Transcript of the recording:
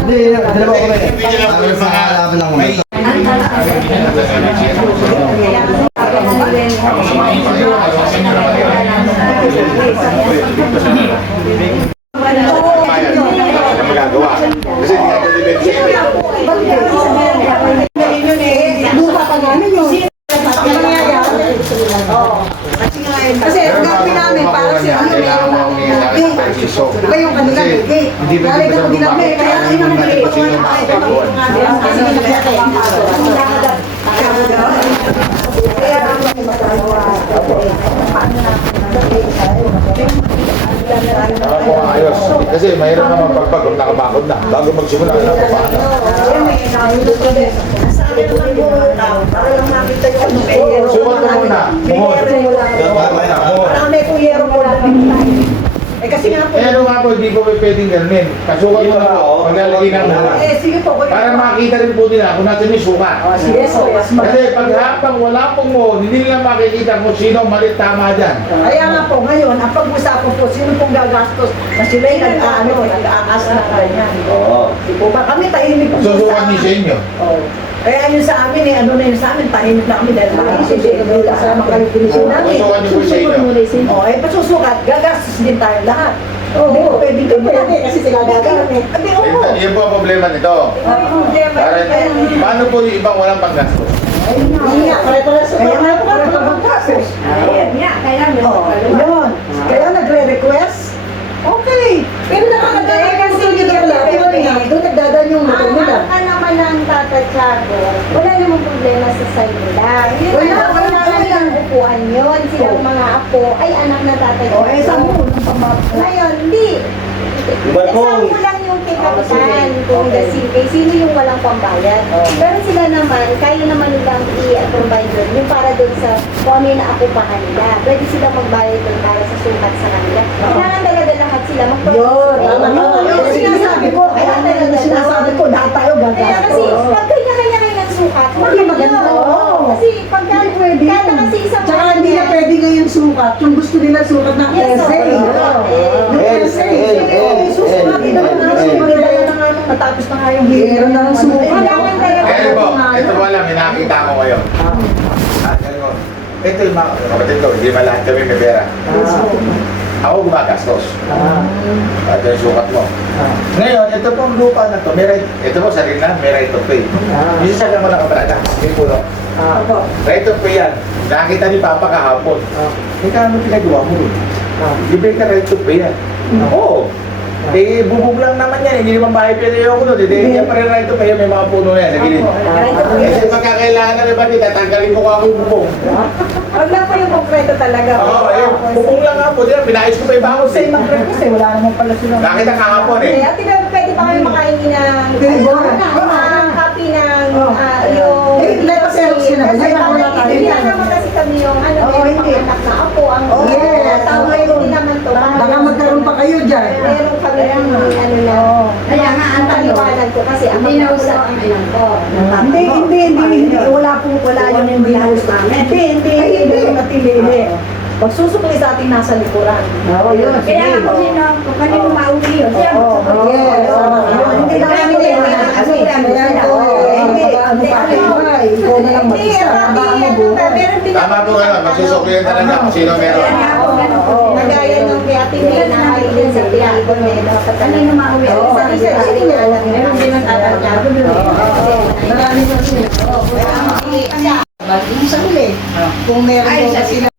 Hindi, dalawa ko na eh. Yung mga Laban lang may magagawa? Kasi hindi natin. Kasi gagawin namin, ano, mo humingi sa ng. Iba yung kanila, hindi. dito ako sa ginamit, kaya ayun ang Kung nalito sino ang Ako ayos. Kasi mahirap naman pagpag kung nakabakod na. Bago magsimula, alam mo pa. Sukat mo muna. Muhon. Marami po yero po Eh kasi nga po, Eh ano nga po, hindi po pwedeng ganun. Pasukat mo na po. Paglalagay ng muna. eh sige po. Para makita rin po nila kung natin yung sukat. Sige po, yes ma'am. Kasi pag habang wala pong mo, hindi nila makikita kung sino ang malit tama dyan. Kaya nga po, ngayon, ang pag-usapan po, sino pong gagastos na sila yung nag-ano, nag-aas na ganyan. Oo. Di po ba? Kami tahimik po Susukat niyo sa inyo. Oh. Kaya yun sa amin eh, ano na yun sa amin, tahimik na kami dahil eh, wala sa mga kalipinisyon namin. Susukat niyo po sa inyo. Oh, eh, pasusukat, gagastos din tayo lahat. Oo, oh, pwede ka pwede kasi sila gagamit. Abi, oo. Eh, Yan po ang problema nito. Para, paano po yung ibang walang panggastos? Yun nga, pare-pare sa nga po ka, pagkakasos. Ayan nga, kailangan Oo, yun. Kaya nagre-request, okay. Pero nakakadala kasi dito yun, pala. yun, Pero yun, nga, doon nagdadaan yung motor Ang nila. ang naman ng Tata Tiago, wala namang problema sa side nila. Yun Wala, ang wala, upuan yun. Silang Oh. mga apo ay anak na Tata O, eh, sa Tiago. mo, ng pamap- Ngayon, hindi. Balkon. Kasama lang yung kay Kapitan, kung Okay. okay. sino yung walang pambayad. Oh. Pero sila naman, kaya naman nilang i-provide doon, yung para doon sa kung ano yung naakupahan nila. Pwede sila magbayad doon para sa sukat sa kanila. Kailangan talaga lahat sila Yun, mag-participate. tama. Yun, sinasabi ko. Kaya talaga sinasabi ko, lahat tayo Kaya kasi, pag kanya-kanya kayo ng sukat, Hindi maganda. Oo. Kasi pag Hindi pwede kada yun. kasi isang Tsaka hindi na pwede ngayon sukat. Kung gusto nila sukat ng Yes, essay. Yung Eh, essay. eh, eh, susukat. na nga nung matapos na nga yung hihira na ng sukat. Kaya po, ito po lang, may nakita ko kayo. Ah, mo. Ito yung mga kapatid ko, hindi ba lahat kami may pera? Ako gumagastos. At yung sukat mo. Ngayon, ito pong lupa na to, may right, ito po sarili na, may right of pay. Yung sasabihin mo na kaparada, may pulo. Opo. Right of pay yan. Nakita ni Papa kahapon. Ikaw ano pinagawa mo rin? Libre ka right of pay yan. Oo. Eh, bubog lang naman yan. Hindi naman bahay pinayo ko doon. Hindi yan pa rin right of pay. May mga puno na yan. Sa gilid. Kasi pagkakailangan na naman dito, tatanggalin ko ako yung bubong. Wag lang po yung konkreto talaga. Oo, eh, bubong lang po. Diyan, pinayos ko pa yung baho. Kasi mag-request eh, wala naman pala sila. Nakita kahapon eh. Kaya tingnan, pwede pa kayo makahingi ng Tinigura. ng copy ng Oh. ah, yung Eh, let us help sila. Kasi Hindi wala tayo hindi yan. naman kasi kami yung ano, Oo, yung hindi. panganak na ako ang Oo, yes, tama yun. yun. Hindi naman to. Baka magkaroon pa kayo dyan. Meron kami ng ano na. Kaya nga, ang tanong, paliwanag ko kasi ang hindi na ang ilang ko. Hindi, hindi, hindi, hindi. Wala po, wala yun hindi na uso. Hindi, hindi, hindi. Matindi, hindi. Pagsusukli sa ating nasa likuran. Oo, yun. Kaya kung sino, kung kanino mauwi yun, siya Oo, yes. oo, yun. Hindi na Kaya kami hindi hindi na kasi kami kaya hindi. ko, hindi, ano pa kayo ba? Ikaw na lang Hindi, mag-isa. ang Baka copy, mo ano, buhay. Po kayo. Magsusuklihan talaga kung sino meron. Kaya po. Nagaya nung kay Ate May na hali din sa Tiago na dapat Kanino mauwi? Oo, Sa isa, hindi niya alam. Meron din ang tatagyago doon. Marami na sila. Yung sa huli, kung meron Ay, po sa sila